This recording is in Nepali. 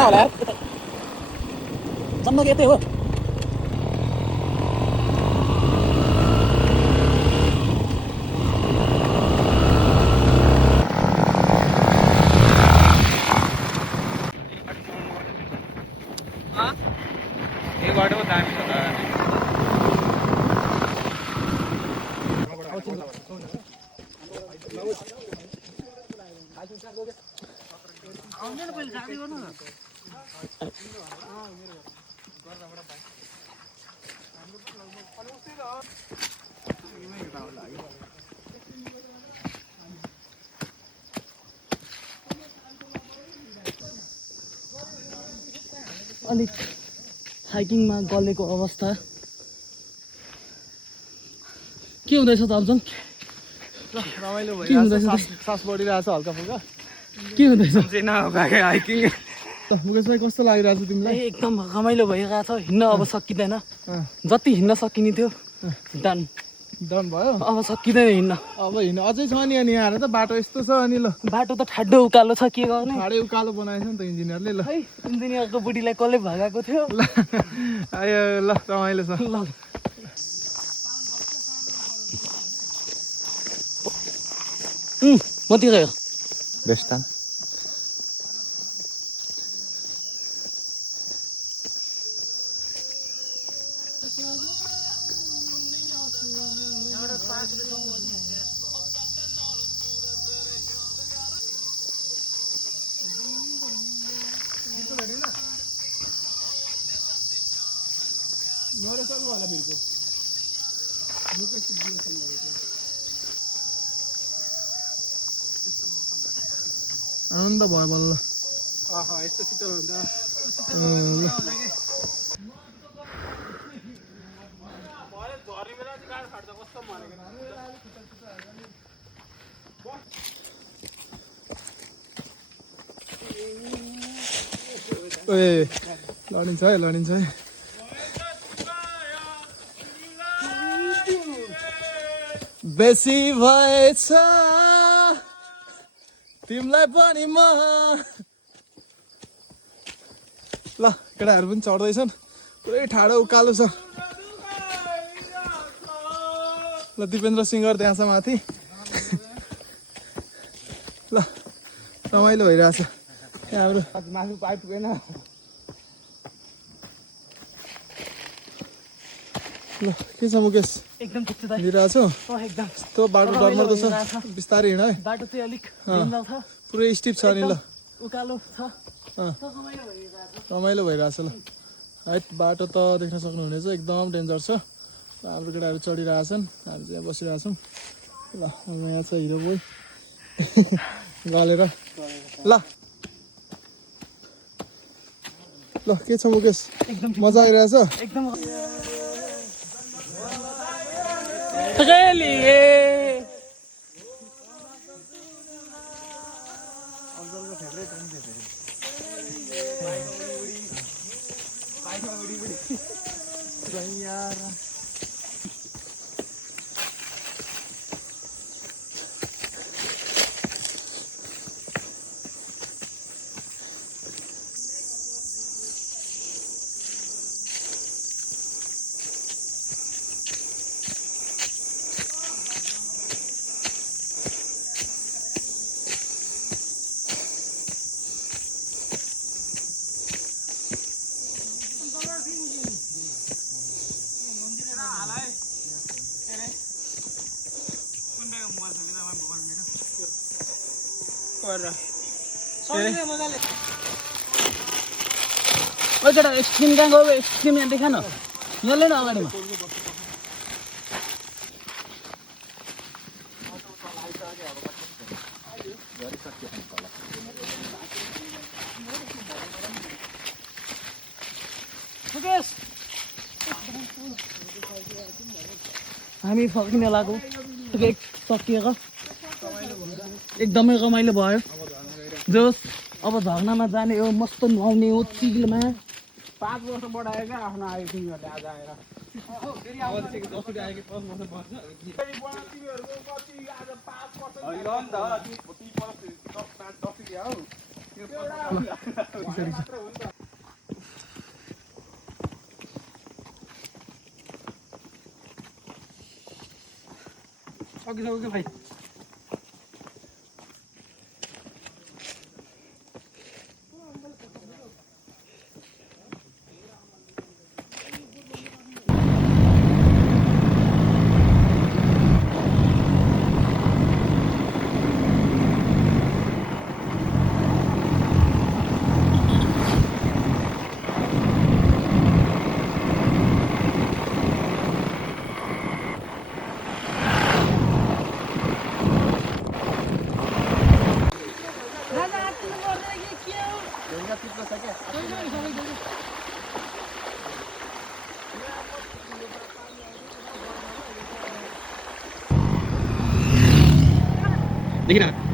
यता होला यार जन्मको यतै हो यो बाटो दामी छ अलिक हाइकिङमा गलेको अवस्था के हुँदैछ त अब्जन रमाइलो भइरहेछ सास बढिरहेछ हल्का फुल्का के हुँदैछ हाइकिङ मुकेश भाइ कस्तो लागिरहेछ तिमीलाई एकदम रमाइलो भइरहेको छ हिँड्न अब सकिँदैन जति हिँड्न सकिने थियो डन भयो अब सकिँदैन हिँड्न अब हिँड्न अझै छ नि अनि यहाँ त बाटो यस्तो छ अनि ल बाटो त ठाडो उकालो छ के गर्ने ठाडै उकालो बनाएछ नि त इन्जिनियरले ल है इन्जिनियरको बुढीलाई कसले भगाएको थियो ल आयो ल रमाइलो छ ल मति गयो बेस्टान आनन्द भयो बल्ल यस्तो शीतल हुन्छ लडिन्छ है लडिन्छ है बेसी भएछ तिमीलाई पनि म ल केटाहरू पनि चढ्दैछन् पुरै ठाडो उकालो छ ल दिपेन्द्र सिंगर त्यहाँ छ माथि ल रमाइलो भइरहेछ यहाँ हाम्रो मासु पाइ पुगेन ल के छ मुकेश एकदम ठिक छ दाइ हिँडिरहेछौ एकदम यस्तो बाटो डरमर्दो छ बिस्तारै हिँड है बाटो चाहिँ अलिक डेन्जर छ पुरै स्टिप छ नि ल उकालो छ रमाइलो भइरहेछ ल है बाटो त देख्न सक्नुहुनेछ एकदम डेन्जर छ हाम्रो केटाहरू चढिरहेछन् हामी चाहिँ यहाँ बसिरहेछौँ ल यहाँ छ हिरो बोय गलेर ल ल के छ मुकेश मजा आइरहेछ एकदम केटा स्क्रिन कहाँ गयो स्क्रिन यहाँ देखा न यहाँ ले न अगाडिमा हामी फर्किन लागौ सकिएको एकदमै रमाइलो भयो जोस् अब झर्नामा जाने हो मस्त नुहाउने हो चिलमा 5 वर्ष बढायो क्या आफ्नो आइटिङहरूले आज आएर सकिसक्यो भाइ देखिन